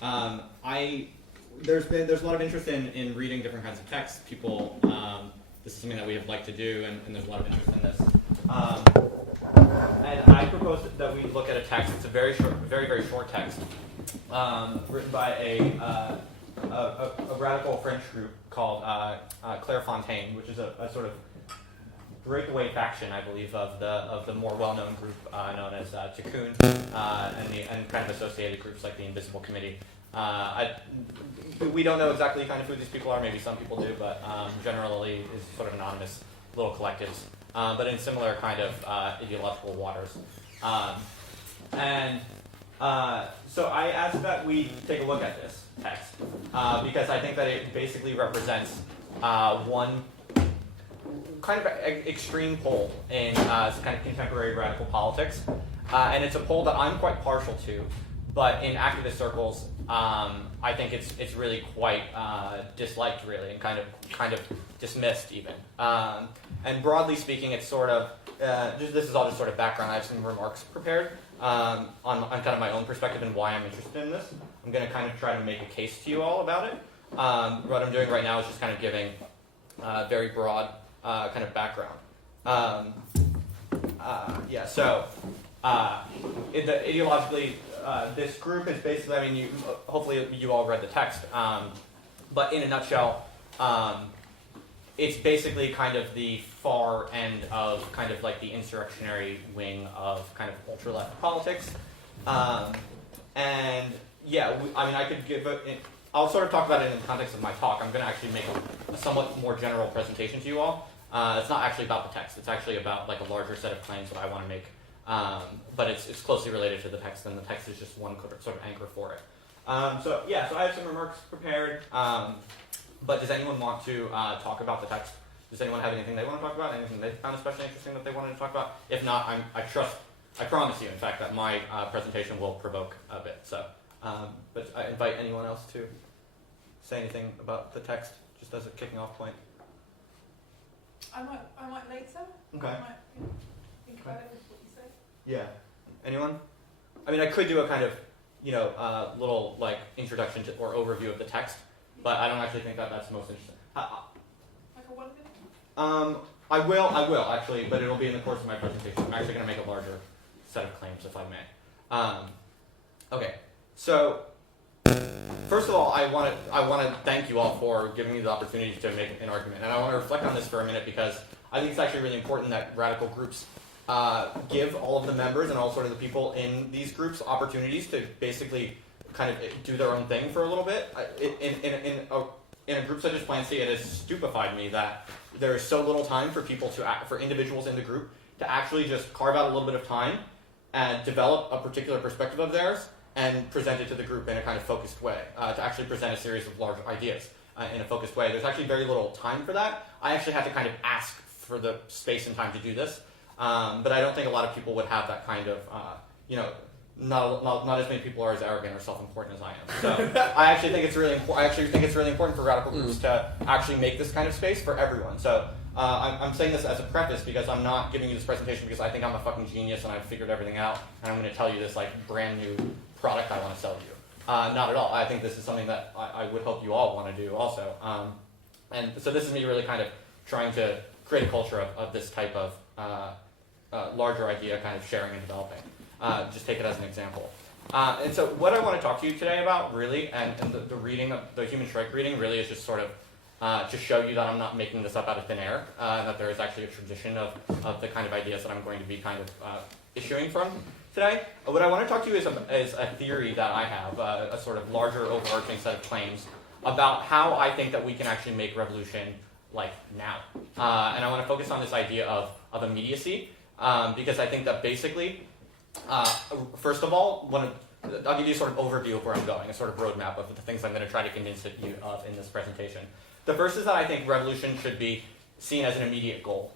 There's a lot of interest in reading different kinds of texts. People, this is something that we have liked to do, and there's a lot of interest in this. And I propose that we look at a text. It's a very very short text, written by a radical French group called Clairefontaine, which is a sort of breakaway faction, I believe, of the more well-known group known as Tikkun, and kind of associated groups like the Invisible Committee. We don't know exactly kind of who these people are. Maybe some people do, but generally is sort of anonymous little collectives, but in similar kind of ideological waters. So I asked that we take a look at this text because I think that it basically represents one kind of extreme pole in kind of contemporary radical politics, and it's a pole that I'm quite partial to, but in activist circles, I think it's really quite disliked, really, and kind of dismissed even. And broadly speaking, it's sort of this is all just sort of background. I have some remarks prepared on kind of my own perspective and why I'm interested in this. I'm going to kind of try to make a case to you all about it. What I'm doing right now is just kind of giving very broad kind of background. Ideologically, this group is basically, I mean, hopefully you all read the text, but in a nutshell, it's basically kind of the far end of kind of like the insurrectionary wing of kind of ultra-left politics. And yeah, I could give I'll sort of talk about it in the context of my talk. I'm going to actually make a somewhat more general presentation to you all. It's not actually about the text. It's actually about like a larger set of claims that I want to make. But it's closely related to the text, and the text is just one sort of anchor for it. So I have some remarks prepared. But does anyone want to talk about the text? Does anyone have anything they want to talk about? Anything they found especially interesting that they wanted to talk about? If not, I promise you, in fact, that my presentation will provoke a bit. So, but I invite anyone else to say anything about the text, just as a kicking off point. I might later. Okay. I might think about it with what you say. Yeah. Anyone? I mean, I could do a kind of, little like introduction to or overview of the text, but I don't actually think that that's most interesting. Like a 1 minute? I will actually, but it'll be in the course of my presentation. I'm actually going to make a larger set of claims, if I may. Okay. So, first of all, I want to thank you all for giving me the opportunity to make an argument, and I want to reflect on this for a minute because I think it's actually really important that radical groups give all of the members and all sort of the people in these groups opportunities to basically kind of do their own thing for a little bit. In a group such as Plan C, it has stupefied me that there is so little time for people for individuals in the group to actually just carve out a little bit of time and develop a particular perspective of theirs and present it to the group in a kind of focused way, to actually present a series of large ideas in a focused way. There's actually very little time for that. I actually had to kind of ask for the space and time to do this, but I don't think a lot of people would have that kind of, not as many people are as arrogant or self-important as I am. So I actually think it's really important. I actually think it's really important for radical groups to actually make this kind of space for everyone. So I'm saying this as a preface because I'm not giving you this presentation because I think I'm a fucking genius and I've figured everything out and I'm going to tell you this like brand new product I want to sell you. Not at all. I think this is something that I would hope you all want to do also. And so this is me really kind of trying to create a culture of this type of larger idea kind of sharing and developing. Just take it as an example. And so what I want to talk to you today about really, and the reading of the Human Strike reading really is just sort of to show you that I'm not making this up out of thin air, that there is actually a tradition of the kind of ideas that I'm going to be kind of issuing from today. What I want to talk to you is a theory that I have, a sort of larger overarching set of claims about how I think that we can actually make revolution like now. And I want to focus on this idea of immediacy, because I think that basically, first of all, I'll give you a sort of overview of where I'm going, a sort of roadmap of the things I'm going to try to convince you of in this presentation. The first is that I think revolution should be seen as an immediate goal.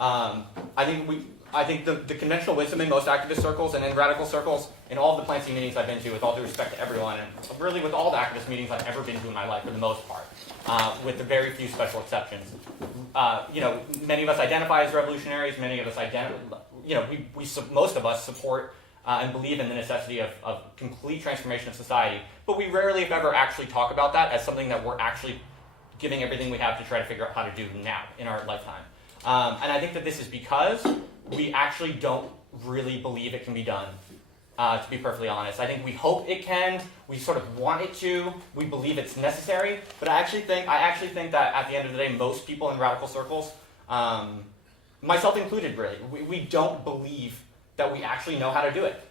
I think the conventional wisdom in most activist circles and in radical circles, in all of the Plan C meetings I've been to, with all due respect to everyone, and really with all the activist meetings I've ever been to in my life, for the most part, with the very few special exceptions. Many of us identify as revolutionaries. Many of us most of us support and believe in the necessity of complete transformation of society, but we rarely, if ever, actually talk about that as something that we're actually giving everything we have to try to figure out how to do now in our lifetime. And I think that this is because we actually don't really believe it can be done, to be perfectly honest. I think we hope it can, we sort of want it to, we believe it's necessary, but I actually think that at the end of the day, most people in radical circles, myself included really, we don't believe that we actually know how to do it,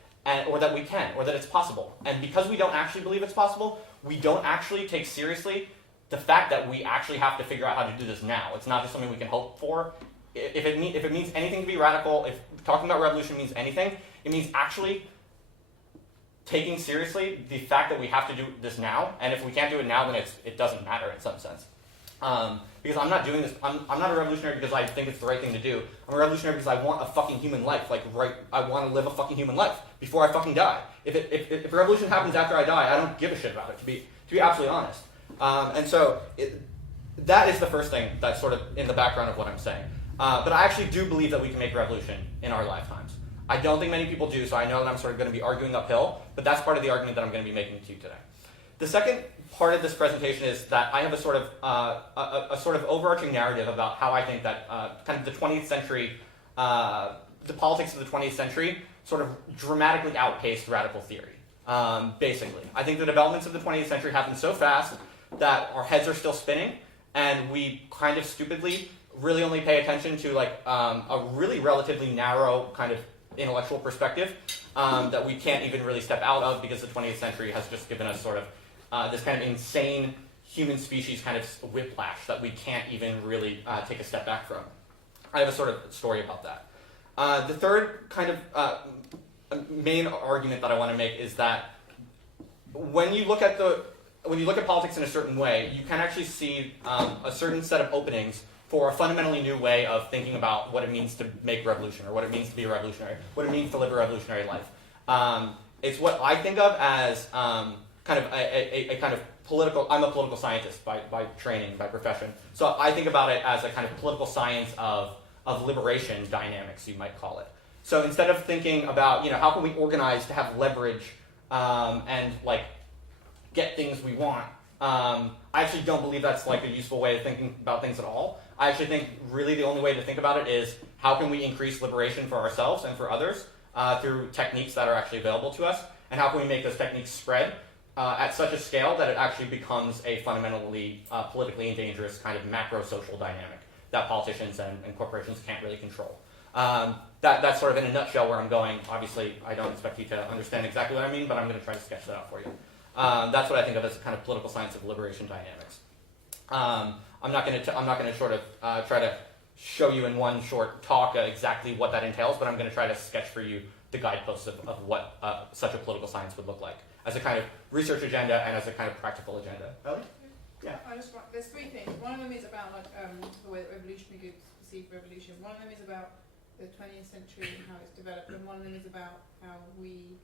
or that we can, or that it's possible. And because we don't actually believe it's possible, we don't actually take seriously the fact that we actually have to figure out how to do this now. It's not just something we can hope for. If it means anything to be radical, if talking about revolution means anything, it means actually taking seriously the fact that we have to do this now, and if we can't do it now, then it doesn't matter in some sense. Because I'm not doing this, I'm not a revolutionary because I think it's the right thing to do. I'm a revolutionary because I want a fucking human life. I want to live a fucking human life before I fucking die. If a revolution happens after I die, I don't give a shit about it, to be absolutely honest. And so that is the first thing that's sort of in the background of what I'm saying. But I actually do believe that we can make revolution in our lifetimes. I don't think many people do, so I know that I'm sort of going to be arguing uphill, but that's part of the argument that I'm going to be making to you today. The second part of this presentation is that I have a sort of overarching narrative about how I think that kind of the 20th century, the politics of the 20th century sort of dramatically outpaced radical theory, basically. I think the developments of the 20th century happened so fast that our heads are still spinning, and we kind of stupidly really only pay attention to like a really relatively narrow kind of intellectual perspective that we can't even really step out of because the 20th century has just given us sort of this kind of insane human species kind of whiplash that we can't even really take a step back from. I have a sort of story about that. The third kind of main argument that I want to make is that when you look at politics in a certain way, you can actually see a certain set of openings for a fundamentally new way of thinking about what it means to make revolution, or what it means to be a revolutionary, what it means to live a revolutionary life. It's what I think of as kind of a kind of political. I'm a political scientist by training, by profession, so I think about it as a kind of political science of liberation dynamics, you might call it. So instead of thinking about how can we organize to have leverage and like get things we want, I actually don't believe that's like a useful way of thinking about things at all. I actually think really the only way to think about it is how can we increase liberation for ourselves and for others through techniques that are actually available to us, and how can we make those techniques spread at such a scale that it actually becomes a fundamentally politically and dangerous kind of macro-social dynamic that politicians and corporations can't really control. That's sort of in a nutshell where I'm going. Obviously, I don't expect you to understand exactly what I mean, but I'm going to try to sketch that out for you. That's what I think of as a kind of political science of liberation dynamics. I'm not going to sort of try to show you in one short talk exactly what that entails, but I'm going to try to sketch for you the guideposts of what such a political science would look like as a kind of research agenda and as a kind of practical agenda. Ellie? Yeah. There's three things. One of them is about like the way that revolutionary groups perceive revolution. One of them is about the 20th century and how it's developed, and one of them is about how we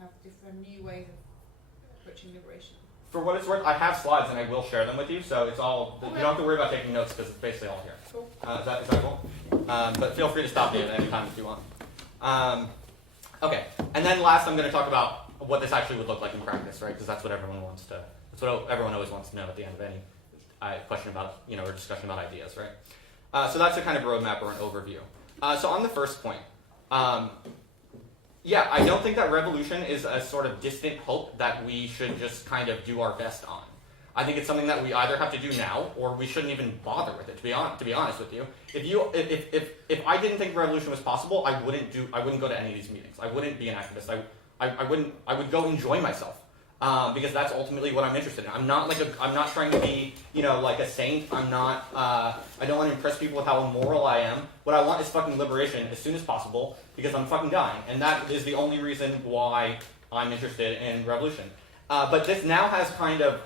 have different new ways of approaching liberation. For what it's worth, I have slides and I will share them with you, so it's all, you don't have to worry about taking notes because it's basically all here. Cool. Is that cool? But feel free to stop me at any time if you want. Okay, and then last I'm going to talk about what this actually would look like in practice, right? Because that's what everyone always wants to know at the end of any question about, or discussion about ideas, right? So that's a kind of roadmap or an overview. So on the first point, yeah, I don't think that revolution is a sort of distant hope that we should just kind of do our best on. I think it's something that we either have to do now, or we shouldn't even bother with it. To be honest with you, if I didn't think revolution was possible, I wouldn't go to any of these meetings. I wouldn't be an activist. I would go enjoy myself. Because that's ultimately what I'm interested in. I'm not trying to be, like a saint. I don't want to impress people with how immoral I am. What I want is fucking liberation as soon as possible because I'm fucking dying. And that is the only reason why I'm interested in revolution. But this now has kind of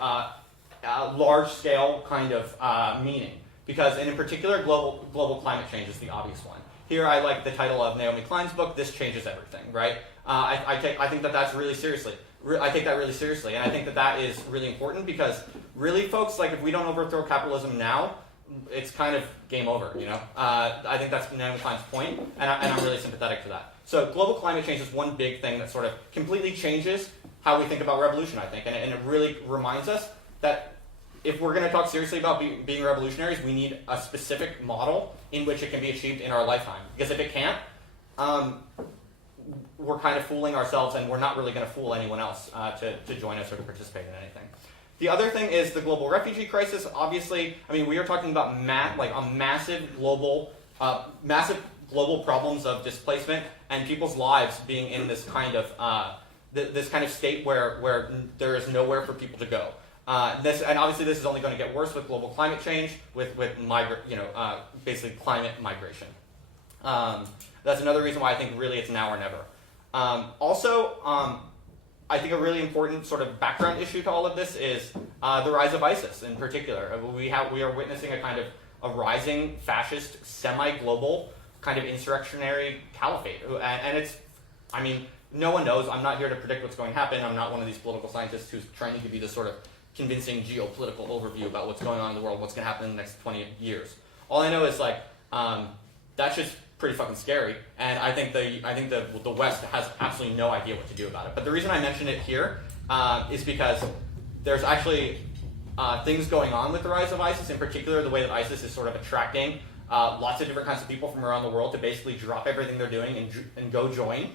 large scale kind of meaning because, and in particular, global climate change is the obvious one. Here I like the title of Naomi Klein's book, This Changes Everything, right? I think that's really seriously. I take that really seriously, and I think that is really important because really, folks, like if we don't overthrow capitalism now, it's kind of game over, I think that's Naomi Klein's point, and I'm really sympathetic to that. So global climate change is one big thing that sort of completely changes how we think about revolution, I think, and it really reminds us that if we're going to talk seriously about being revolutionaries, we need a specific model in which it can be achieved in our lifetime. Because if it can't, we're kind of fooling ourselves, and we're not really going to fool anyone else to join us or to participate in anything. The other thing is the global refugee crisis. Obviously, I mean, we are talking about massive global problems of displacement and people's lives being in this kind of state where there is nowhere for people to go. And obviously this is only going to get worse with global climate change, with basically climate migration. That's another reason why I think really it's now or never. I think a really important sort of background issue to all of this is the rise of ISIS in particular. We are witnessing a kind of a rising fascist, semi-global kind of insurrectionary caliphate. And it's, I mean, no one knows. I'm not here to predict what's going to happen. I'm not one of these political scientists who's trying to give you this sort of convincing geopolitical overview about what's going on in the world, what's going to happen in the next 20 years. All I know is that's just pretty fucking scary, and I think the West has absolutely no idea what to do about it. But the reason I mention it here is because there's actually things going on with the rise of ISIS, in particular the way that ISIS is sort of attracting lots of different kinds of people from around the world to basically drop everything they're doing and go join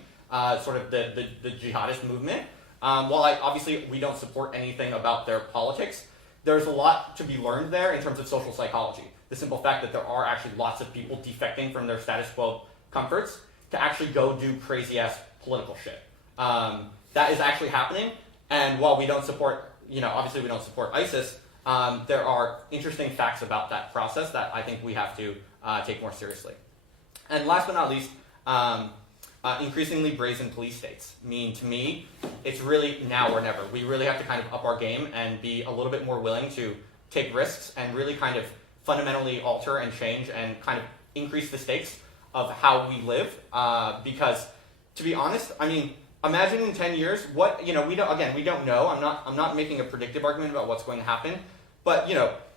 sort of the jihadist movement. While obviously we don't support anything about their politics, there's a lot to be learned there in terms of social psychology. The simple fact that there are actually lots of people defecting from their status quo comforts to actually go do crazy-ass political shit. That is actually happening, and while we don't support, obviously we don't support ISIS, there are interesting facts about that process that I think we have to take more seriously. And last but not least, increasingly brazen police states mean, to me, it's really now or never. We really have to kind of up our game and be a little bit more willing to take risks and really kind of fundamentally alter and change and kind of increase the stakes of how we live. Because, to be honest, I mean, imagine in 10 years what, we don't know. I'm not making a predictive argument about what's going to happen, but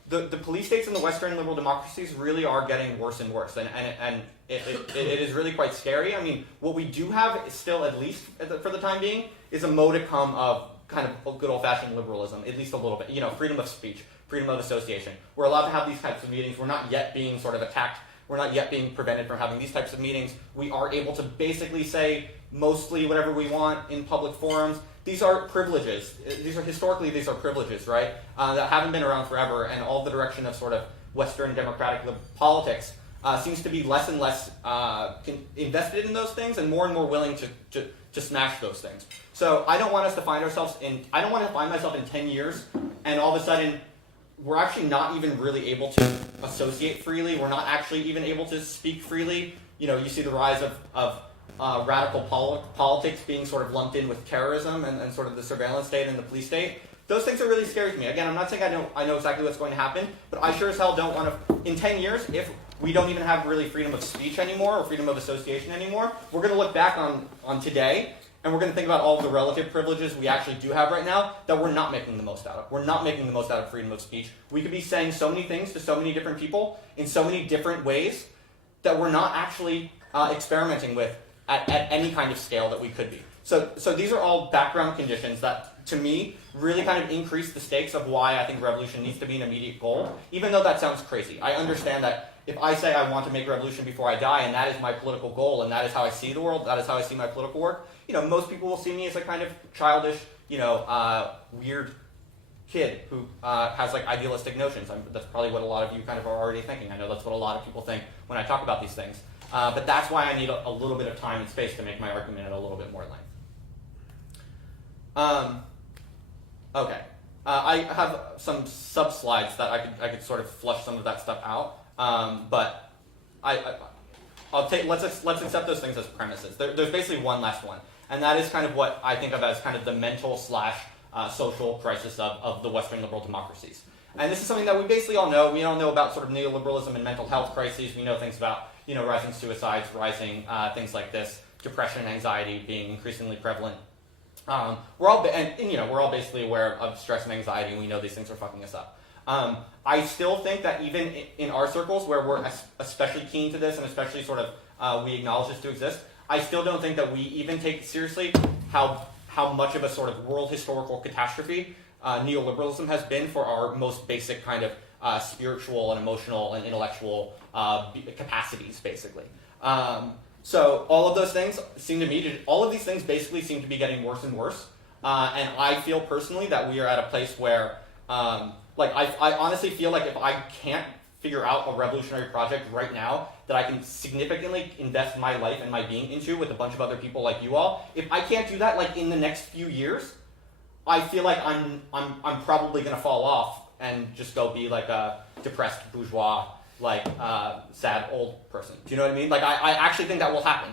the police states in the Western liberal democracies really are getting worse and worse, and it is really quite scary. I mean, what we do have is still, at least for the time being, is a modicum of kind of good old-fashioned liberalism, at least a little bit. Freedom of speech, freedom of association. We're allowed to have these types of meetings. We're not yet being sort of attacked. We're not yet being prevented from having these types of meetings. We are able to basically say mostly whatever we want in public forums. These are privileges. These are privileges, right? That haven't been around forever, and all the direction of sort of Western democratic politics seems to be less and less invested in those things, and more willing to smash those things. So I don't want us to find ourselves I don't want to find myself in 10 years, and all of a sudden we're actually not even really able to associate freely. We're not actually even able to speak freely. You see the rise of radical politics being sort of lumped in with terrorism and sort of the surveillance state and the police state. Those things are really scary to me. Again, I'm not saying I know exactly what's going to happen, but I sure as hell don't want to, in 10 years, if we don't even have really freedom of speech anymore or freedom of association anymore, we're going to look back on today, and we're going to think about all of the relative privileges we actually do have right now that we're not making the most out of. We're not making the most out of freedom of speech. We could be saying so many things to so many different people in so many different ways that we're not actually experimenting with at any kind of scale that we could be. So these are all background conditions that, to me, really kind of increase the stakes of why I think revolution needs to be an immediate goal, even though that sounds crazy. I understand that if I say I want to make revolution before I die, and that is my political goal, and that is how I see the world, that is how I see my political work, most people will see me as a kind of childish, weird kid who has like idealistic notions. That's probably what a lot of you kind of are already thinking. I know that's what a lot of people think when I talk about these things. But that's why I need a little bit of time and space to make my argument at a little bit more length. Okay. I have some sub-slides that I could sort of flush some of that stuff out. But let's accept those things as premises. There's basically one last one. And that is kind of what I think of as kind of the mental / social crisis of the Western liberal democracies. And this is something that we basically all know. We all know about sort of neoliberalism and mental health crises. We know things about, rising suicides, rising things like this, depression and anxiety being increasingly prevalent. We're all basically aware of stress and anxiety, and we know these things are fucking us up. I still think that even in our circles, where we're especially keen to this and especially sort of we acknowledge this to exist, I still don't think that we even take seriously how much of a sort of world historical catastrophe neoliberalism has been for our most basic kind of spiritual and emotional and intellectual capacities, basically. So all of those things seem to me, all of these things basically seem to be getting worse and worse. And I feel personally that we are at a place where, I honestly feel like if I can't figure out a revolutionary project right now that I can significantly invest my life and my being into with a bunch of other people like you all, if I can't do that like in the next few years, I feel like I'm probably gonna fall off and just go be like a depressed bourgeois, like sad old person. Do you know what I mean? Like I actually think that will happen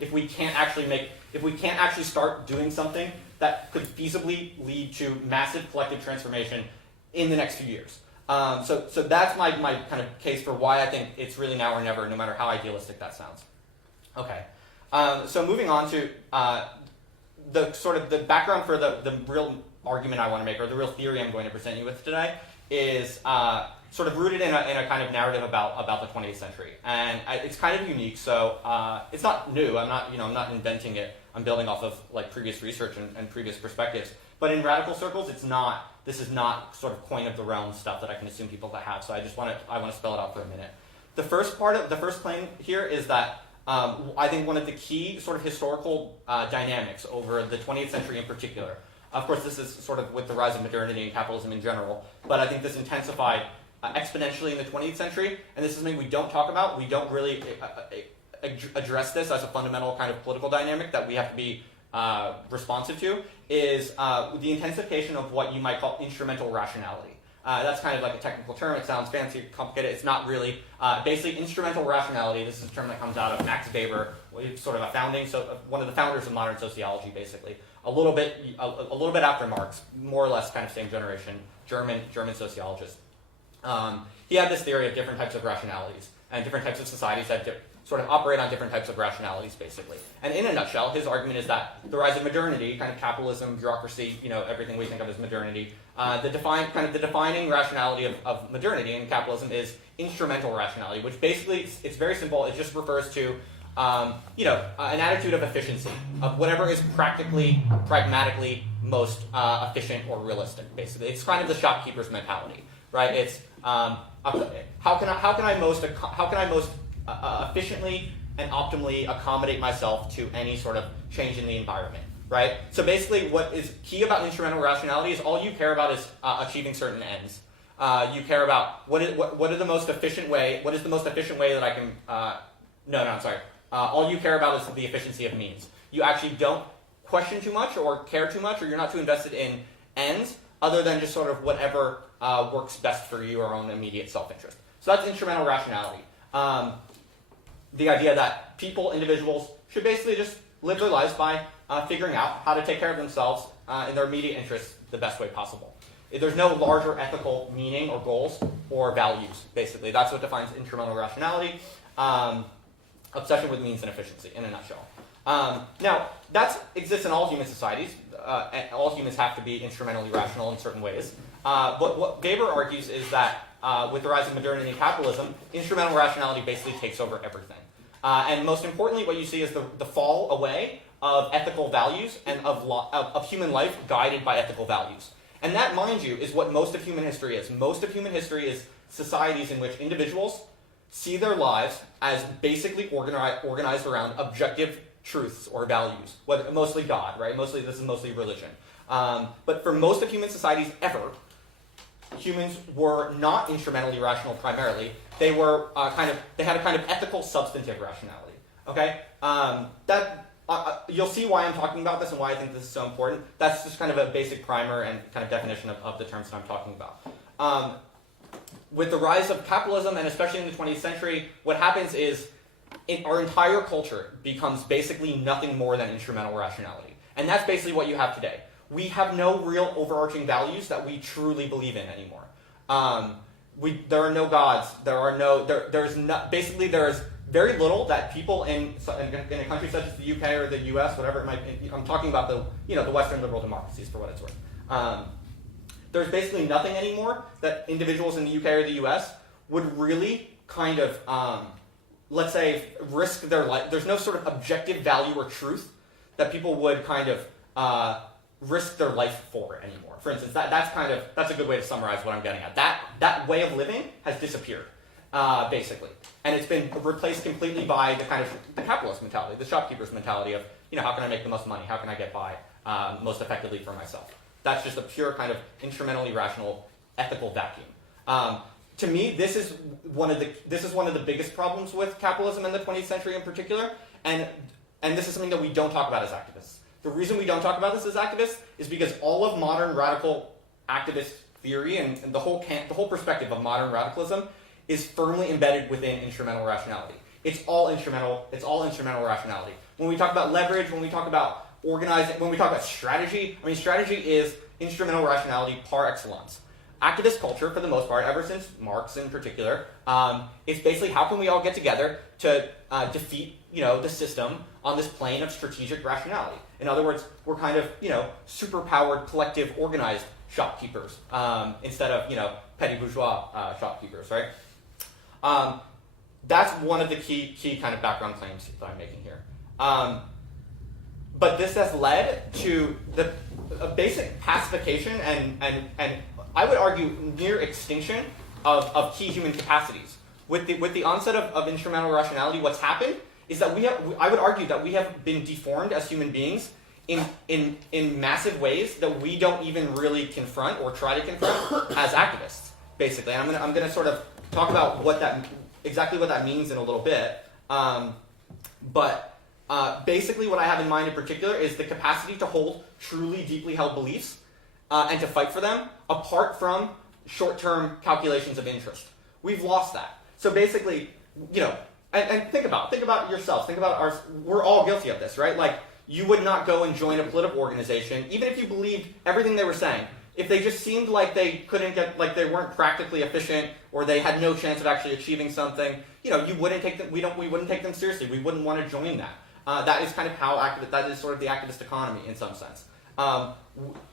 if we can't actually start doing something that could feasibly lead to massive collective transformation in the next few years. So that's my kind of case for why I think it's really now or never, no matter how idealistic that sounds. Okay. So moving on to the sort of the background for the real argument I want to make, or the real theory I'm going to present you with today, is sort of rooted in a kind of narrative about the 20th century, and it's kind of unique. So it's not new. I'm not inventing it. I'm building off of like previous research and previous perspectives. But in radical circles, this is not sort of coin of the realm stuff that I can assume people to have. So I want to spell it out for a minute. The first claim here is that I think one of the key sort of historical dynamics over the 20th century in particular. Of course, this is sort of with the rise of modernity and capitalism in general, but I think this intensified exponentially in the 20th century, and this is something we don't talk about. We don't really address this as a fundamental kind of political dynamic that we have to be responsive to, is the intensification of what you might call instrumental rationality. That's kind of like a technical term. It sounds fancy, complicated. It's not really. Basically, instrumental rationality, this is a term that comes out of Max Weber, sort of one of the founders of modern sociology, basically. A little bit after Marx, more or less kind of same generation, German sociologist. He had this theory of different types of rationalities, and different types of societies that sort of operate on different types of rationalities, basically. And in a nutshell, his argument is that the rise of modernity, kind of capitalism, bureaucracy, everything we think of as modernity, the defining rationality of modernity and capitalism is instrumental rationality, which basically, it's very simple. It just refers to an attitude of efficiency, of whatever is pragmatically most efficient or realistic, basically. It's kind of the shopkeeper's mentality, right? It's how can I most efficiently and optimally accommodate myself to any sort of change in the environment, right? So basically, what is key about instrumental rationality is all you care about is achieving certain ends. You care about what is the most efficient way that I can. I'm sorry. All you care about is the efficiency of means. You actually don't question too much or care too much, or you're not too invested in ends, other than just sort of whatever works best for your own immediate self-interest. So that's instrumental rationality. The idea that individuals, should basically just live their lives by figuring out how to take care of themselves in their immediate interests the best way possible. There's no larger ethical meaning or goals or values, basically. That's what defines instrumental rationality. Obsession with means and efficiency, in a nutshell. Now, that exists in all human societies. All humans have to be instrumentally rational in certain ways. But what Weber argues is that with the rise of modernity and capitalism, instrumental rationality basically takes over everything. And most importantly, what you see is the fall away of ethical values and of human life guided by ethical values. And that, mind you, is what most of human history is. Most of human history is societies in which individuals see their lives as basically organized around objective truths or values, mostly God, right? This is mostly religion. But for most of human societies ever, humans were not instrumentally rational primarily. They were they had a kind of ethical substantive rationality. Okay, you'll see why I'm talking about this and why I think this is so important. That's just kind of a basic primer and kind of definition of the terms that I'm talking about. With the rise of capitalism, and especially in the 20th century, what happens is our entire culture becomes basically nothing more than instrumental rationality. And that's basically what you have today. We have no real overarching values that we truly believe in anymore. There are no gods. There's very little that people in a country such as the UK or the US, whatever it might be. I'm talking about the Western liberal democracies for what it's worth. There's basically nothing anymore that individuals in the UK or the US would really kind of let's say, risk their life. There's no sort of objective value or truth that people would kind of risk their life for anymore. For instance, that's a good way to summarize what I'm getting at. That way of living has disappeared, basically, and it's been replaced completely by the capitalist mentality, the shopkeeper's mentality of, how can I make the most money? How can I get by most effectively for myself? That's just a pure kind of instrumentally rational ethical vacuum. To me, this is one of the biggest problems with capitalism in the 20th century in particular, and this is something that we don't talk about as activists. The reason we don't talk about this as activists is because all of modern radical activist theory and the whole perspective of modern radicalism is firmly embedded within instrumental rationality. It's all instrumental rationality. When we talk about leverage, when we talk about organizing, when we talk about strategy, strategy is instrumental rationality par excellence. Activist culture, for the most part, ever since Marx in particular, is basically how can we all get together to defeat, the system on this plane of strategic rationality. In other words, we're kind of, superpowered, collective, organized shopkeepers instead of, petty bourgeois shopkeepers, right? That's one of the key kind of background claims that I'm making here. But this has led to a basic pacification and I would argue near extinction of key human capacities. With the onset of instrumental rationality, what's happened is that I would argue that we have been deformed as human beings in massive ways that we don't even really confront or try to confront as activists, basically. And I'm gonna sort of talk about exactly what that means in a little bit. But basically what I have in mind in particular is the capacity to hold truly deeply held beliefs and to fight for them apart from short-term calculations of interest. We've lost that. So basically, and think about yourselves. Think about we're all guilty of this, right? Like, you would not go and join a political organization, even if you believed everything they were saying. If they just seemed like they they weren't practically efficient, or they had no chance of actually achieving something, you wouldn't take them. We wouldn't take them seriously. We wouldn't want to join that. That is kind of that is sort of the activist economy in some sense.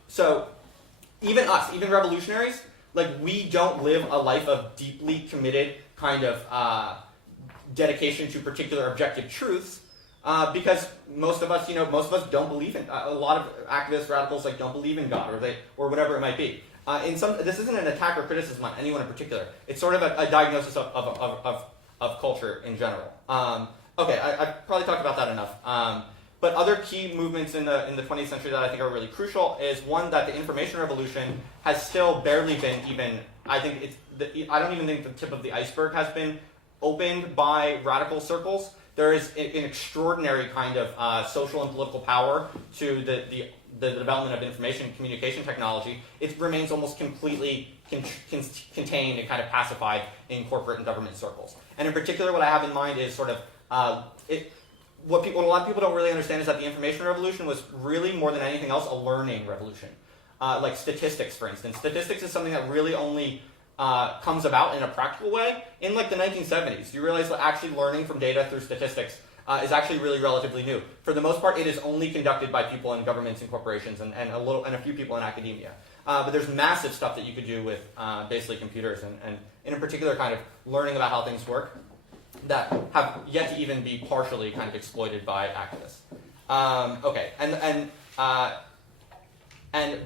So even us, even revolutionaries, we don't live a life of deeply committed kind of dedication to particular objective truths, because most of us don't believe in. A lot of activists, radicals, don't believe in God or whatever it might be. This isn't an attack or criticism on anyone in particular. It's sort of a diagnosis of culture in general. Okay, I probably talked about that enough. But other key movements in the 20th century that I think are really crucial is one that the information revolution has still barely been even. I don't even think the tip of the iceberg has been opened by radical circles. There is an extraordinary kind of social and political power to the development of information and communication technology. It remains almost completely contained and kind of pacified in corporate and government circles. And in particular, what I have in mind is sort of what a lot of people don't really understand is that the information revolution was really, more than anything else, a learning revolution. Like statistics, for instance. Statistics is something that really only comes about in a practical way in the 1970s. You realize that actually learning from data through statistics is actually really relatively new. For the most part, it is only conducted by people in governments and corporations and a few people in academia. But there's massive stuff that you could do with basically computers and in particular kind of learning about how things work that have yet to even be partially kind of exploited by activists. Okay, and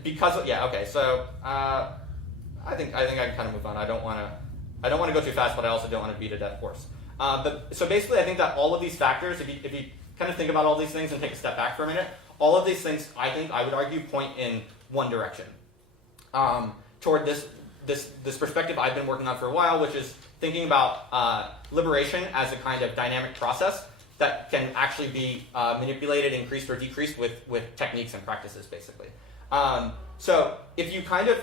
because so I think I can kind of move on. I don't want to go too fast, but I also don't want to beat a dead horse. But so basically, I think that all of these factors, if you kind of think about all these things and take a step back for a minute, all of these things, I would argue, point in one direction, toward this perspective I've been working on for a while, which is thinking about liberation as a kind of dynamic process that can actually be manipulated, increased, or decreased with techniques and practices, basically. So if you kind of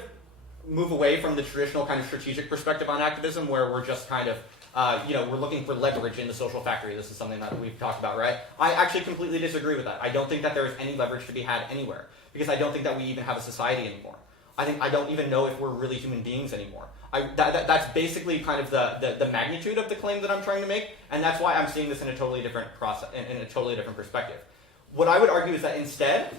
move away from the traditional kind of strategic perspective on activism, where we're just kind of we're looking for leverage in the social factory. This is something that we've talked about, right? I actually completely disagree with that. I don't think that there is any leverage to be had anywhere, because I don't think that we even have a society anymore. I don't even know if we're really human beings anymore. That's basically kind of the magnitude of the claim that I'm trying to make, and that's why I'm seeing this in a totally different process, in a totally different perspective. What I would argue is that instead,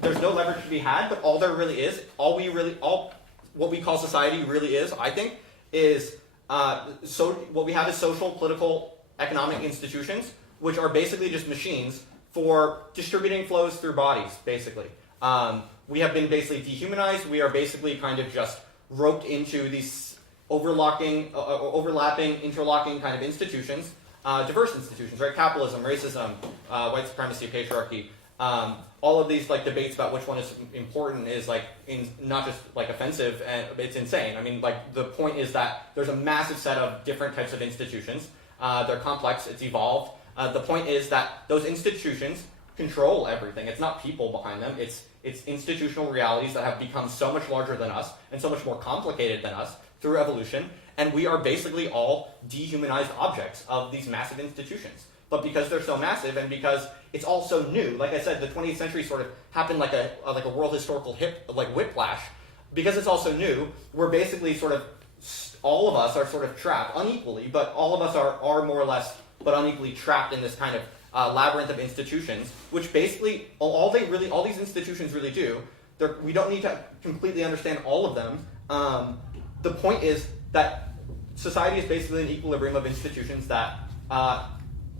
there's no leverage to be had, but all there really is, what we call society really is, I think, is what we have is social, political, economic institutions, which are basically just machines for distributing flows through bodies, basically. We have been basically dehumanized. We are basically kind of just roped into these overlapping, interlocking kind of institutions, diverse institutions, right? Capitalism, racism, white supremacy, patriarchy. All of these like debates about which one is important is like not just like offensive, and it's insane. I mean, like the point is that there's a massive set of different types of institutions. They're complex. It's evolved. The point is that those institutions control everything. It's not people behind them. It's institutional realities that have become so much larger than us and so much more complicated than us through evolution, and we are basically all dehumanized objects of these massive institutions. But because they're so massive and because it's all so new, like I said, the 20th century sort of happened like a world historical whiplash. Because it's all so new, we're basically sort of, all of us are sort of trapped unequally, but all of us are more or less but unequally trapped in this kind of labyrinth of institutions, which basically all these institutions really do. We don't need to completely understand all of them. The point is that society is basically an equilibrium of institutions that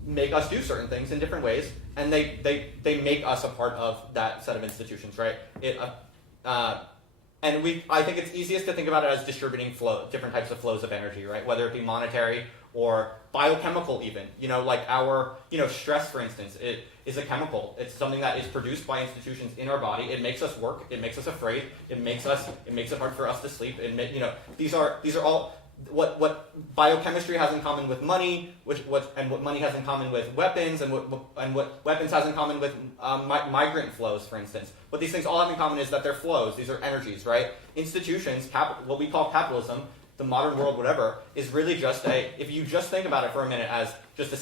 make us do certain things in different ways, and they make us a part of that set of institutions, right? I think it's easiest to think about it as distributing different types of flows of energy, right? Whether it be monetary or biochemical even. Like our, stress, for instance, it is a chemical. It's something that is produced by institutions in our body. It makes us work. It makes us afraid. It makes it hard for us to sleep. These are all what biochemistry has in common with money, and what money has in common with weapons, and what weapons has in common with migrant flows, for instance. What these things all have in common is that they're flows. These are energies, right? Institutions, what we call capitalism, the modern world, whatever, is really just if you just think about it for a minute as just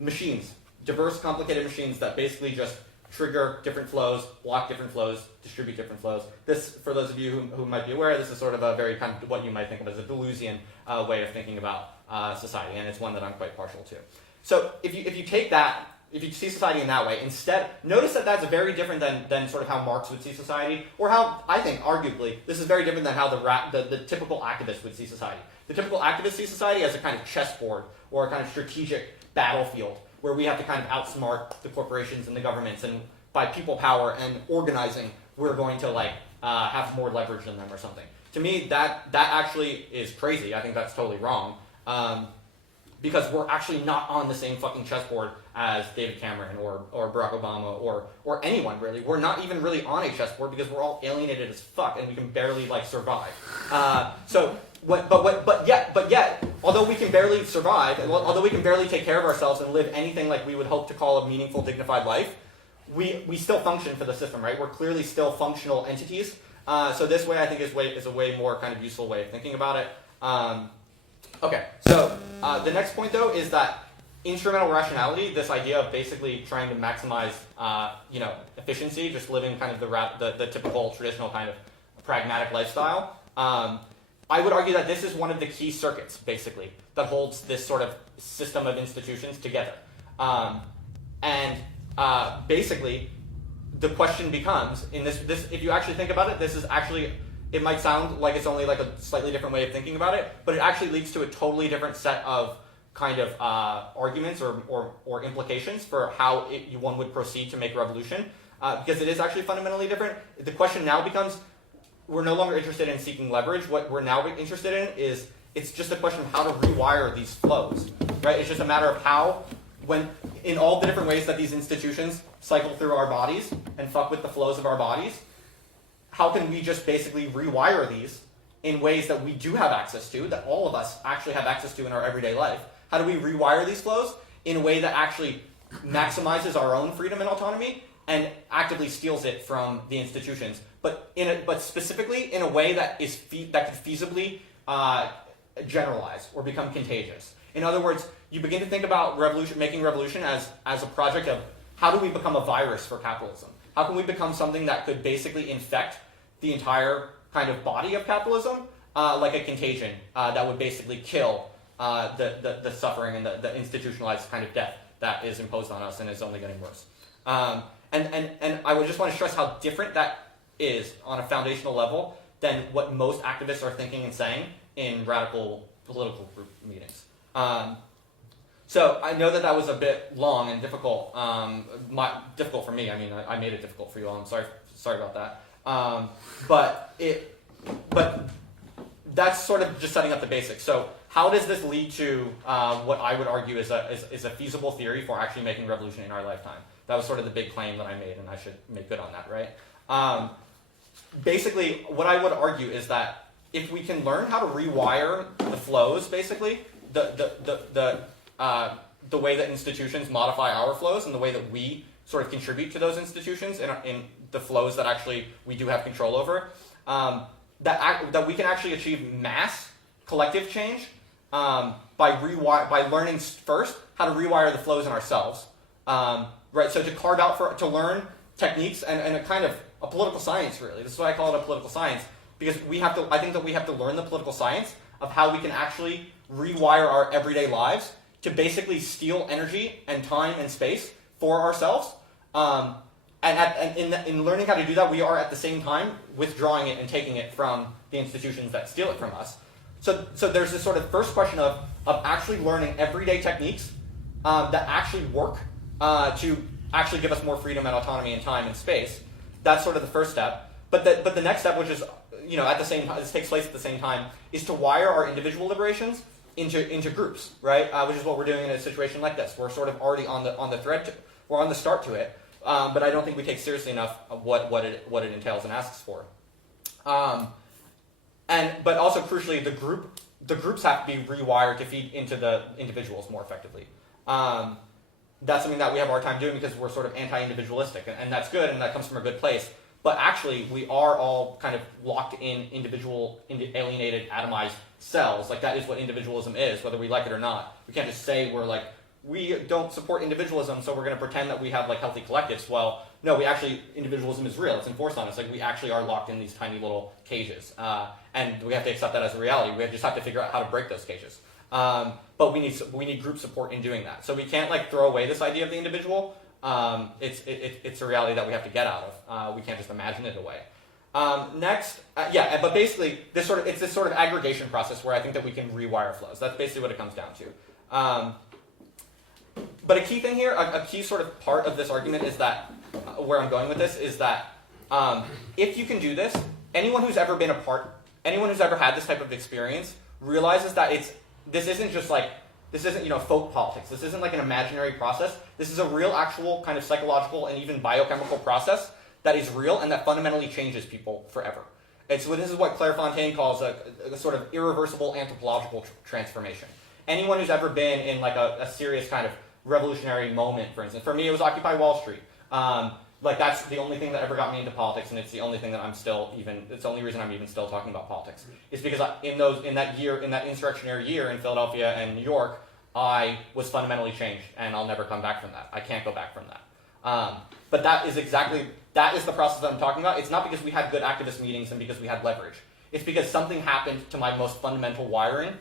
machines, diverse, complicated machines that basically just trigger different flows, block different flows, distribute different flows. This, for those of you who might be aware, this is sort of a very kind of what you might think of as a Deleuzian way of thinking about society, and it's one that I'm quite partial to. So if you take that, if you see society in that way, instead, notice that that's very different than sort of how Marx would see society, or how, I think, arguably, this is very different than how the typical activist would see society. The typical activist sees society as a kind of chessboard, or a kind of strategic battlefield, where we have to kind of outsmart the corporations and the governments, and by people power and organizing, we're going to have more leverage than them or something. To me, that actually is crazy. I think that's totally wrong. Because we're actually not on the same fucking chessboard as David Cameron or Barack Obama or anyone really. We're not even really on a chessboard because we're all alienated as fuck and we can barely survive. But yet, although we can barely survive, although we can barely take care of ourselves and live anything like we would hope to call a meaningful, dignified life, we still function for the system, right? We're clearly still functional entities. So this way, I think, is a way more kind of useful way of thinking about it. Okay, so the next point, though, is that instrumental rationality, this idea of basically trying to maximize, efficiency, just living kind of the typical traditional kind of pragmatic lifestyle. I would argue that this is one of the key circuits, basically, that holds this sort of system of institutions together. Basically, the question becomes, in this, if you actually think about it, this is actually, it might sound like it's only a slightly different way of thinking about it, but it actually leads to a totally different set of kind of arguments or implications for how one would proceed to make revolution, because it is actually fundamentally different. The question now becomes, we're no longer interested in seeking leverage. What we're now interested in is, it's just a question of how to rewire these flows, right? It's just a matter of how, in all the different ways that these institutions cycle through our bodies and fuck with the flows of our bodies, how can we just basically rewire these in ways that we do have access to, that all of us actually have access to in our everyday life? How do we rewire these flows in a way that actually maximizes our own freedom and autonomy and actively steals it from the institutions, but specifically in a way that that could feasibly generalize or become contagious? In other words, you begin to think about making revolution as a project of, how do we become a virus for capitalism? How can we become something that could basically infect the entire kind of body of capitalism, like a contagion that would basically kill the suffering and the institutionalized kind of death that is imposed on us and is only getting worse. And I would just want to stress how different that is on a foundational level than what most activists are thinking and saying in radical political group meetings. So I know that was a bit long and difficult. Difficult for me. I mean, I made it difficult for you all. I'm sorry about that. But that's sort of just setting up the basics. So how does this lead to what I would argue is a feasible theory for actually making revolution in our lifetime? That was sort of the big claim that I made, and I should make good on that, right? Basically, what I would argue is that if we can learn how to rewire the flows, basically, the way that institutions modify our flows and the way that we sort of contribute to those institutions in the flows that actually we do have control over, that we can actually achieve mass collective change by learning first how to rewire the flows in ourselves, right? So to learn techniques and a kind of a political science, really. This is why I call it a political science, because I think that we have to learn the political science of how we can actually rewire our everyday lives to basically steal energy and time and space for ourselves. And in learning how to do that, we are at the same time withdrawing it and taking it from the institutions that steal it from us. So there's this sort of first question of actually learning everyday techniques that actually work to actually give us more freedom and autonomy and time and space. That's sort of the first step. But the next step, which is at the same time, this takes place at the same time, is to wire our individual liberations into groups, right? Which is what we're doing in a situation like this. We're sort of already on the thread. We're on the start to it. But I don't think we take seriously enough of what it entails and asks for. But also crucially, the groups have to be rewired to feed into the individuals more effectively. That's something that we have a hard time doing because we're sort of anti-individualistic, and that's good, and that comes from a good place. But actually, we are all kind of locked in alienated, atomized cells. Like, that is what individualism is, whether we like it or not. We can't just say we don't support individualism, so we're going to pretend that we have healthy collectives. Well, no, individualism is real. It's enforced on us. We actually are locked in these tiny little cages, and we have to accept that as a reality. We just have to figure out how to break those cages. But we need group support in doing that. So we can't throw away this idea of the individual. It's a reality that we have to get out of. We can't just imagine it away. But basically, it's this sort of aggregation process where I think that we can rewire flows. That's basically what it comes down to. But a key thing here, a key sort of part of this argument is that, where I'm going with this, is that if you can do this, anyone who's ever had this type of experience realizes that this isn't folk politics. This isn't an imaginary process. This is a real, actual kind of psychological and even biochemical process that is real and that fundamentally changes people forever. This is what Claire Fontaine calls a sort of irreversible anthropological transformation. Anyone who's ever been in a serious kind of revolutionary moment, for instance. For me, it was Occupy Wall Street. That's the only thing that ever got me into politics, and it's the only thing that it's the only reason I'm even still talking about politics. It's because in that insurrectionary year in Philadelphia and New York, I was fundamentally changed, and I'll never come back from that. I can't go back from that. But that is the process that I'm talking about. It's not because we had good activist meetings and because we had leverage. It's because something happened to my most fundamental wiring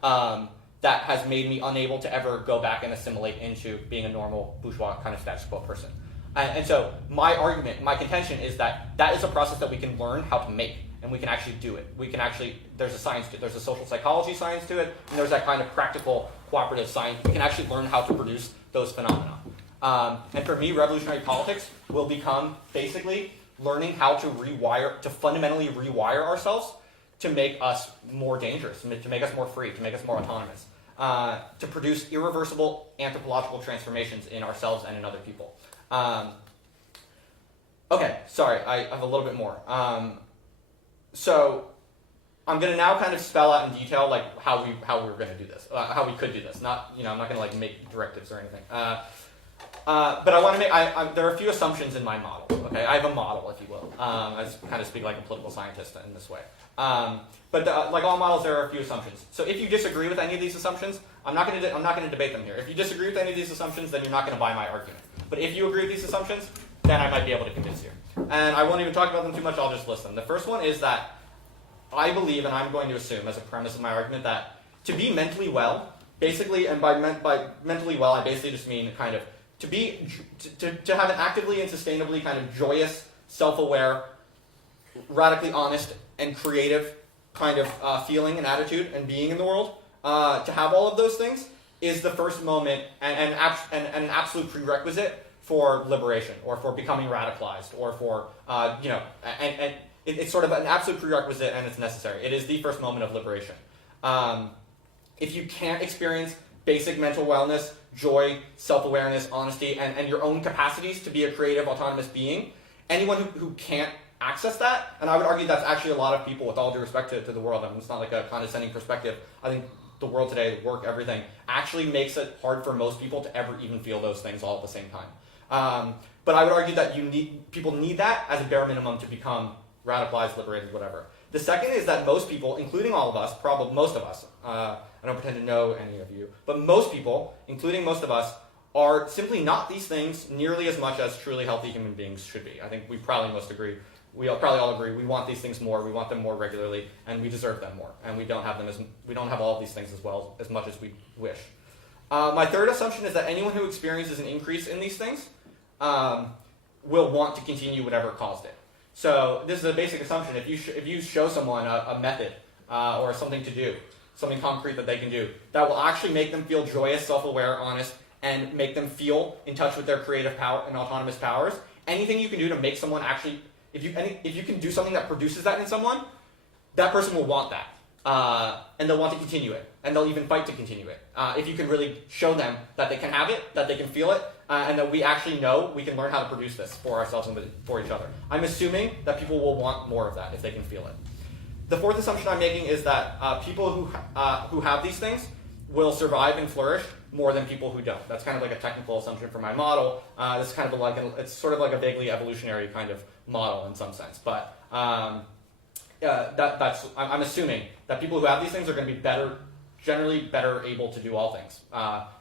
that has made me unable to ever go back and assimilate into being a normal bourgeois kind of status quo person. And so my contention is that is a process that we can learn how to make, and we can actually do it. There's a science to it. There's a social psychology science to it, and there's that kind of practical cooperative science. We can actually learn how to produce those phenomena. And for me, revolutionary politics will become basically learning how to fundamentally rewire ourselves to make us more dangerous, to make us more free, to make us more autonomous, to produce irreversible anthropological transformations in ourselves and in other people. Okay, sorry, I have a little bit more. So I'm going to now kind of spell out in detail how we're going to do this, how we could do this. Not, I'm not going to make directives or anything. But I want to make. There are a few assumptions in my model. Okay, I have a model, if you will. I kind of speak like a political scientist in this way. But like all models, there are a few assumptions. So if you disagree with any of these assumptions, I'm not going to debate them here. If you disagree with any of these assumptions, then you're not going to buy my argument. But if you agree with these assumptions, then I might be able to convince you. And I won't even talk about them too much. I'll just list them. The first one is that I believe, and I'm going to assume as a premise of my argument, that to be mentally well, basically, and by mentally well, I basically just mean kind of to have an actively and sustainably kind of joyous, self-aware, radically honest, and creative kind of feeling and attitude and being in the world. To have all of those things, is the first moment and an absolute prerequisite for liberation or for becoming radicalized or for, and it's sort of an absolute prerequisite and it's necessary. It is the first moment of liberation. If you can't experience basic mental wellness, joy, self-awareness, honesty, and your own capacities to be a creative, autonomous being, anyone who can't access that, and I would argue that's actually a lot of people, with all due respect to the world, I mean, it's not like a condescending perspective. I think the world today, work, everything, actually makes it hard for most people to ever even feel those things all at the same time. But I would argue that people need that as a bare minimum to become radicalized, liberated, whatever. The second is that most people, including all of us, probably most of us, I don't pretend to know any of you, but most people, including most of us, are simply not these things nearly as much as truly healthy human beings should be. I think we probably most agree. We probably all agree we want these things more, we want them more regularly, and we deserve them more. And we don't have all of these things as much as we wish. My third assumption is that anyone who experiences an increase in these things will want to continue whatever caused it. So this is a basic assumption. If you show someone a method or something to do, something concrete that they can do, that will actually make them feel joyous, self-aware, honest, and make them feel in touch with their creative power and autonomous powers. Anything you can do to make someone actually, if you can do something that produces that in someone, that person will want that. And they'll want to continue it. And they'll even fight to continue it. If you can really show them that they can have it, that they can feel it, and that we actually know we can learn how to produce this for ourselves and for each other. I'm assuming that people will want more of that if they can feel it. The fourth assumption I'm making is that people who have these things will survive and flourish more than people who don't. That's kind of like a technical assumption for my model. This is kind of it's sort of like a vaguely evolutionary kind of model in some sense. But I'm assuming that people who have these things are going to be generally better able to do all things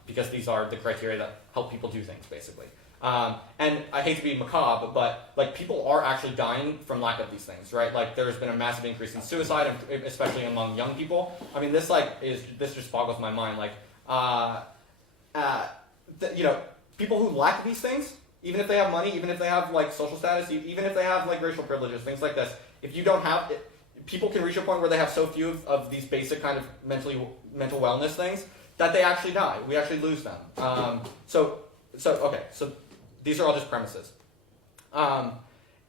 because these are the criteria that help people do things, basically. And I hate to be macabre, but like people are actually dying from lack of these things, right? Like there's been a massive increase in suicide, especially among young people. I mean, this just boggles my mind. Like, people who lack these things, even if they have money, even if they have like social status, even if they have like racial privileges, things like this, if you don't have it, people can reach a point where they have so few of these basic kind of mental wellness things that they actually die. We actually lose them. So these are all just premises.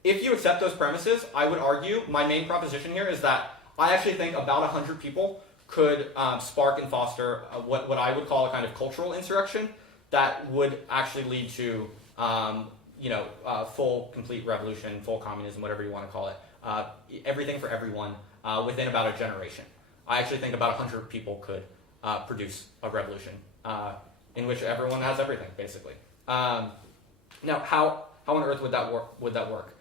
If you accept those premises, I would argue my main proposition here is that I actually think about 100 people could spark and foster what I would call a kind of cultural insurrection that would actually lead to full, complete revolution, full communism, whatever you want to call it. Everything for everyone within about a generation. I actually think about 100 people could produce a revolution in which everyone has everything, basically. Now, how on earth would that work?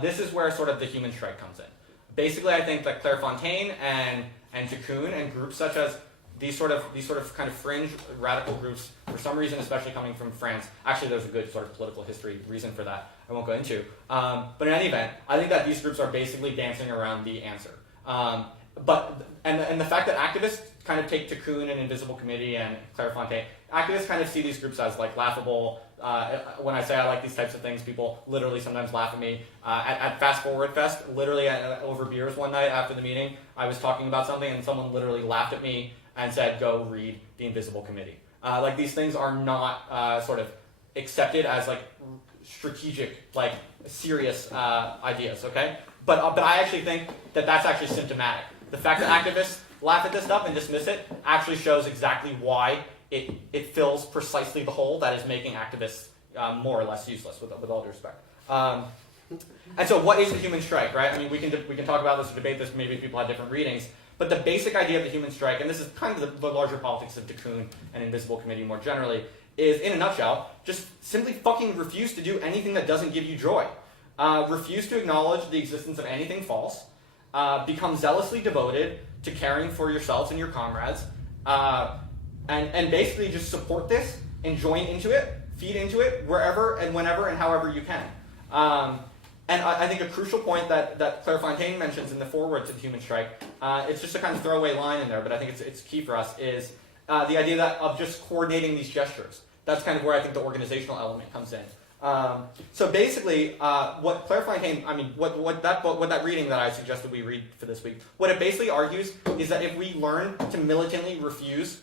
This is where sort of the human strike comes in. Basically, I think that Clairefontaine and Tikkun and groups such as these sort of kind of fringe radical groups, for some reason, especially coming from France. Actually, there's a good sort of political history reason for that I won't go into. But in any event, I think that these groups are basically dancing around the answer. But the fact that activists kind of take Tikkun and Invisible Committee and Clairefontaine, activists kind of see these groups as like laughable. When I say I like these types of things, people literally sometimes laugh at me. At Fast Forward Fest, literally over beers one night after the meeting, I was talking about something and someone literally laughed at me and said, "Go read the Invisible Committee." Like these things are not sort of accepted as like strategic, like serious ideas. Okay, but I actually think that that's actually symptomatic. The fact that activists laugh at this stuff and dismiss it actually shows exactly why it fills precisely the hole that is making activists more or less useless, with all due respect. And so what is the human strike, right? I mean, we can talk about this or debate this, maybe people have different readings, but the basic idea of the human strike, and this is kind of the larger politics of Tikkun and Invisible Committee more generally, is, in a nutshell, just simply fucking refuse to do anything that doesn't give you joy. Refuse to acknowledge the existence of anything false. Become zealously devoted to caring for yourselves and your comrades. And basically just support this and join into it, feed into it, wherever and whenever and however you can. And I think a crucial point that Clairefontaine mentions in the foreword to the human strike, it's just a kind of throwaway line in there, but I think it's key for us, is the idea of just coordinating these gestures. That's kind of where I think the organizational element comes in. So basically, what Clairefontaine, I mean, what that reading that I suggested we read for this week, what it basically argues is that if we learn to militantly refuse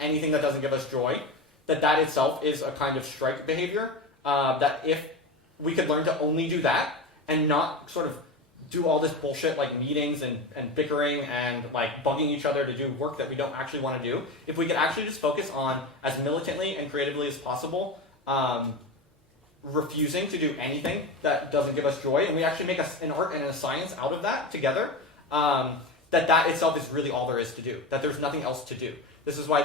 anything that doesn't give us joy, that itself is a kind of strike behavior, that if we could learn to only do that and not sort of do all this bullshit like meetings and bickering and like bugging each other to do work that we don't actually want to do, if we could actually just focus on as militantly and creatively as possible, refusing to do anything that doesn't give us joy, and we actually make an art and a science out of that together, that itself is really all there is to do, that there's nothing else to do. This is why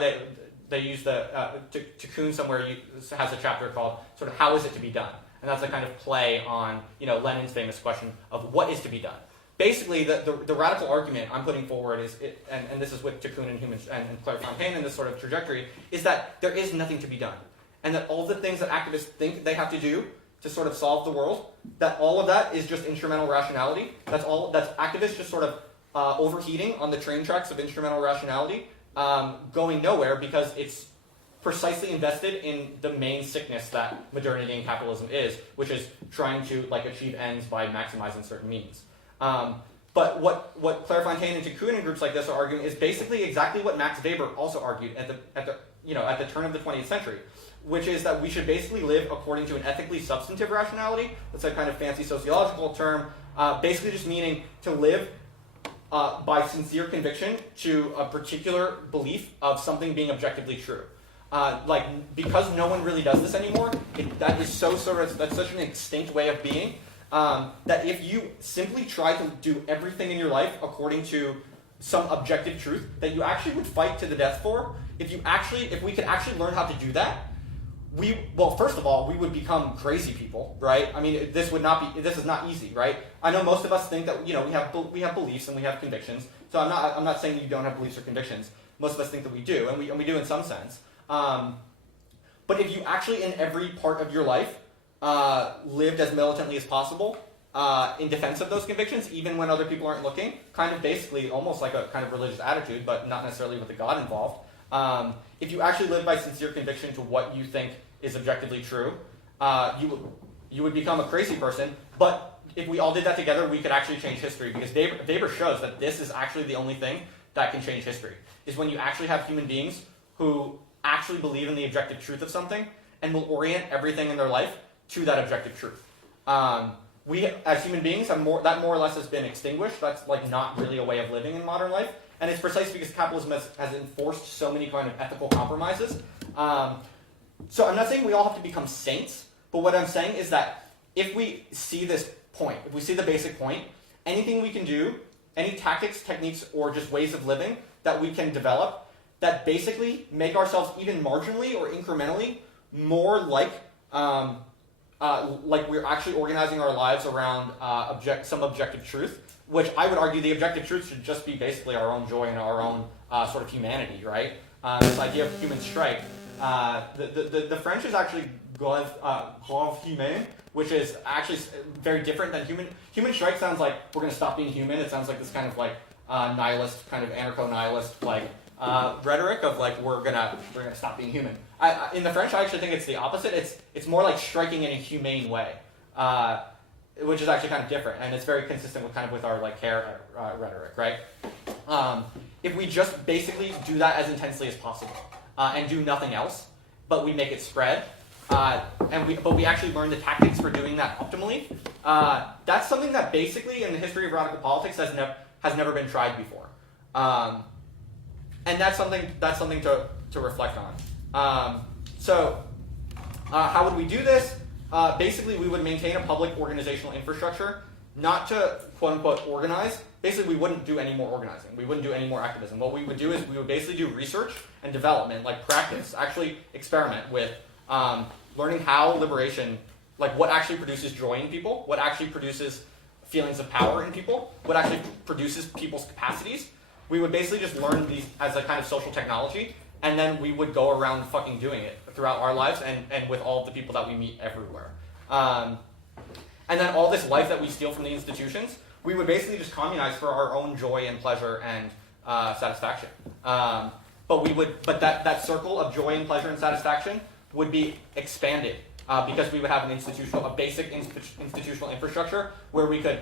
they use Tikkun somewhere has a chapter called sort of how is it to be done? And that's a kind of play on, Lenin's famous question of what is to be done. Basically, the radical argument I'm putting forward is, and this is with Tikkun and Claire Fontaine and this sort of trajectory, is that there is nothing to be done. And that all the things that activists think they have to do to sort of solve the world, that all of that is just instrumental rationality. That's activists just sort of overheating on the train tracks of instrumental rationality, going nowhere because it's precisely invested in the main sickness that modernity and capitalism is, which is trying to achieve ends by maximizing certain means. But what Claire Fontaine and Tikkun and groups like this are arguing is basically exactly what Max Weber also argued at the turn of the 20th century, which is that we should basically live according to an ethically substantive rationality. That's a kind of fancy sociological term, basically just meaning to live by sincere conviction to a particular belief of something being objectively true. Because no one really does this anymore, that's such an extinct way of being, that if you simply try to do everything in your life according to some objective truth that you actually would fight to the death for, if we could actually learn how to do that, first of all, we would become crazy people, right? I mean, this is not easy, right? I know most of us think that, we have beliefs and we have convictions, so I'm not saying that you don't have beliefs or convictions. Most of us think that we do, and we do in some sense. But if you actually, in every part of your life, lived as militantly as possible in defense of those convictions, even when other people aren't looking, kind of basically almost like a kind of religious attitude, but not necessarily with a God involved. If you actually live by sincere conviction to what you think is objectively true, you would become a crazy person. But if we all did that together, we could actually change history, because Weber shows that this is actually the only thing that can change history, is when you actually have human beings who actually believe in the objective truth of something and will orient everything in their life to that objective truth. We, as human beings, that more or less has been extinguished. That's not really a way of living in modern life. And it's precisely because capitalism has enforced so many kind of ethical compromises. So I'm not saying we all have to become saints, but what I'm saying is that if we see this point, if we see the basic point, anything we can do, any tactics, techniques, or just ways of living that we can develop that basically make ourselves even marginally or incrementally more like we're actually organizing our lives around some objective truth, which I would argue the objective truth should just be basically our own joy and our own sort of humanity, right? This idea of human strike. The French is actually grave humain, which is actually very different than human. Human strike sounds like we're going to stop being human. It sounds like this kind of nihilist, kind of anarcho-nihilist rhetoric of we're gonna stop being human. In the French, I actually think it's the opposite. It's more like striking in a humane way, which is actually kind of different, and it's very consistent with our care rhetoric, right? If we just basically do that as intensely as possible and do nothing else, but we make it spread, but we actually learn the tactics for doing that optimally. That's something that basically in the history of radical politics has never been tried before. And that's something to reflect on. So how would we do this? Basically, we would maintain a public organizational infrastructure, not to quote-unquote organize. Basically, we wouldn't do any more organizing. We wouldn't do any more activism. What we would do is we would basically do research and development, practice, actually experiment with learning how liberation, what actually produces joy in people, what actually produces feelings of power in people, what actually produces people's capacities. We would basically just learn these as a kind of social technology, and then we would go around fucking doing it throughout our lives and with all the people that we meet everywhere. And then all this life that we steal from the institutions, we would basically just communize for our own joy and pleasure and satisfaction. But that circle of joy and pleasure and satisfaction would be expanded because we would have a basic institutional infrastructure where we could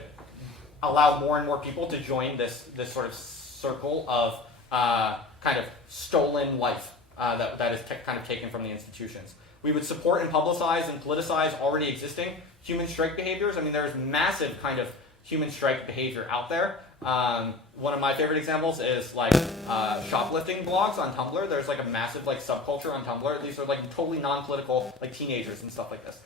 allow more and more people to join this sort of circle of kind of stolen life that is kind of taken from the institutions. We would support and publicize and politicize already existing human strike behaviors. I mean, there's massive kind of human strike behavior out there. One of my favorite examples is like shoplifting blogs on Tumblr. There's like a massive like subculture on Tumblr. These are like totally non-political like teenagers and stuff like this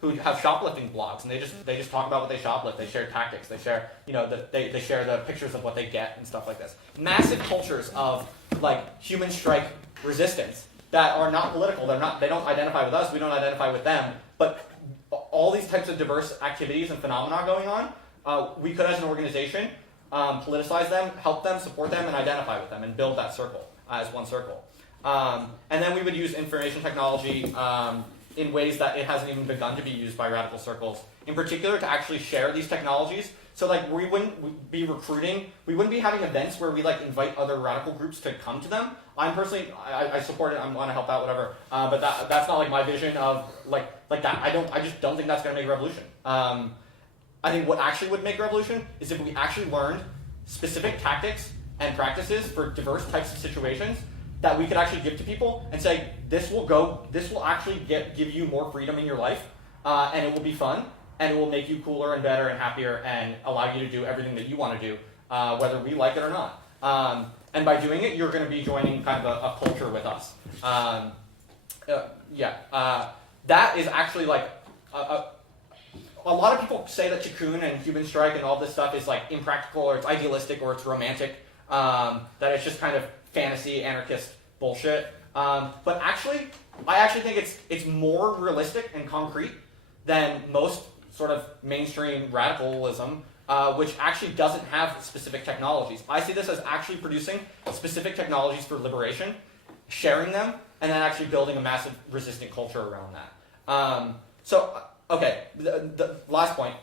who have shoplifting blogs, and they just talk about what they shoplift. They share tactics. They share they share the pictures of what they get and stuff like this. Massive cultures of like human strike resistance that are not political. They don't identify with us. We don't identify with them. But all these types of diverse activities and phenomena going on, we could, as an organization, politicize them, help them, support them, and identify with them, and build that circle as one circle. And then we would use information technology in ways that it hasn't even begun to be used by radical circles. In particular, to actually share these technologies. So like we wouldn't be recruiting, we wouldn't be having events where we like invite other radical groups to come to them. I'm personally, I support it, I want to help out, whatever. But that's not like my vision of like that. I just don't think that's going to make a revolution. I think what actually would make a revolution is if we actually learned specific tactics and practices for diverse types of situations that we could actually give to people and say, this will actually give you more freedom in your life, and it will be fun, and it will make you cooler and better and happier and allow you to do everything that you want to do, whether we like it or not. And by doing it, you're going to be joining kind of a culture with us. That is actually like a lot of people say that Tikkun and human strike and all this stuff is like impractical, or it's idealistic, or it's romantic. That it's just kind of fantasy, anarchist bullshit. But actually, I actually think it's more realistic and concrete than most sort of mainstream radicalism, which actually doesn't have specific technologies. I see this as actually producing specific technologies for liberation, sharing them, and then actually building a massive resistant culture around that. Okay, the last point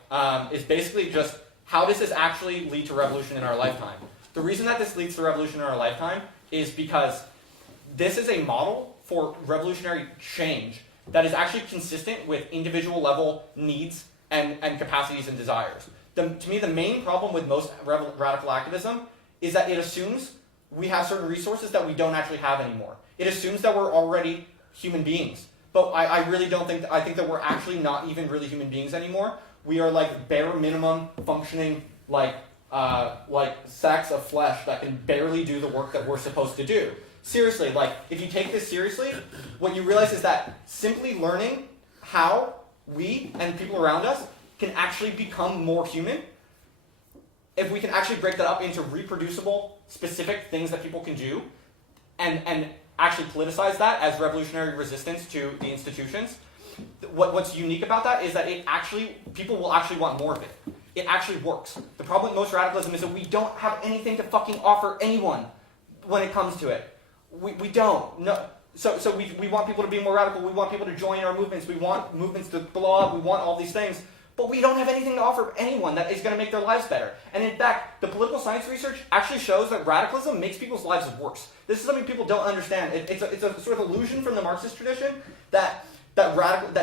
is basically just how does this actually lead to revolution in our lifetime? The reason that this leads to revolution in our lifetime is because this is a model for revolutionary change that is actually consistent with individual level needs and capacities and desires. To me, the main problem with most radical activism is that it assumes we have certain resources that we don't actually have anymore. It assumes that we're already human beings. But I really don't think, I think that we're actually not even really human beings anymore. We are like bare minimum functioning like sacks of flesh that can barely do the work that we're supposed to do. Seriously, like if you take this seriously, what you realize is that simply learning how we and people around us can actually become more human, if we can actually break that up into reproducible, specific things that people can do, and actually politicize that as revolutionary resistance to the institutions, what's unique about that is that people will actually want more of it. It actually works. The problem with most radicalism is that we don't have anything to fucking offer anyone when it comes to it. We don't. No. So we want people to be more radical. We want people to join our movements. We want movements to blow up. We want all these things. But we don't have anything to offer anyone that is going to make their lives better. And in fact, the political science research actually shows that radicalism makes people's lives worse. This is something people don't understand. It's a sort of illusion from the Marxist tradition that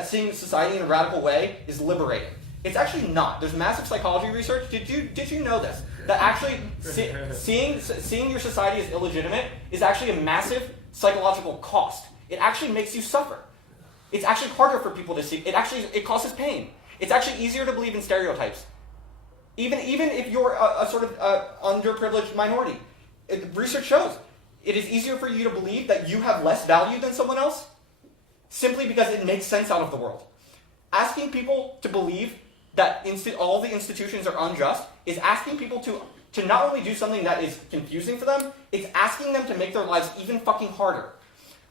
seeing society in a radical way is liberating. It's actually not. There's massive psychology research. Did you know this? That actually seeing your society as illegitimate is actually a massive psychological cost. It actually makes you suffer. It's actually harder for people to see. It causes pain. It's actually easier to believe in stereotypes. Even if you're a sort of underprivileged minority. Research shows it is easier for you to believe that you have less value than someone else simply because it makes sense out of the world. Asking people to believe that all the institutions are unjust is asking people to not only do something that is confusing for them, it's asking them to make their lives even fucking harder.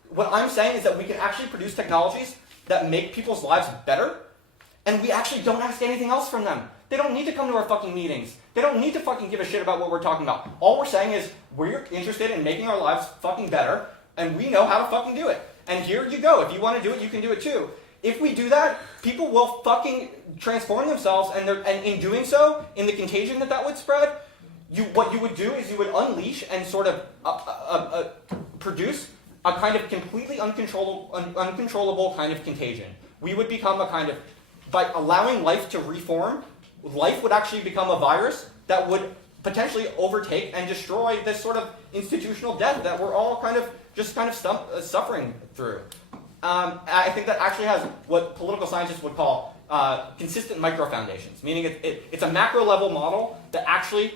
What I'm saying is that we can actually produce technologies that make people's lives better, and we actually don't ask anything else from them. They don't need to come to our fucking meetings. They don't need to fucking give a shit about what we're talking about. All we're saying is we're interested in making our lives fucking better, and we know how to fucking do it. And here you go. If you want to do it, you can do it too. If we do that, people will fucking transform themselves, and in doing so, in the contagion that would spread, what you would do is you would unleash and sort of produce a kind of completely uncontrollable kind of contagion. We would become a kind of, by allowing life to reform, life would actually become a virus that would potentially overtake and destroy this sort of institutional death that we're all kind of suffering through. I think that actually has what political scientists would call consistent micro-foundations, meaning it's a macro-level model that actually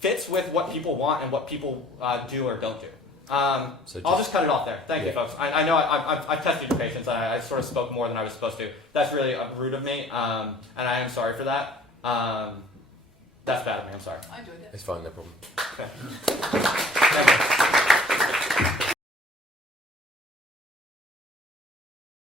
fits with what people want and what people do or don't do. I'll just cut it off there. Thank you, folks. I know I've tested your patience. I sort of spoke more than I was supposed to. That's really rude of me, and I am sorry for that. That's bad of me. I'm sorry. I enjoyed it. It's fine, no problem. Okay. Thank you.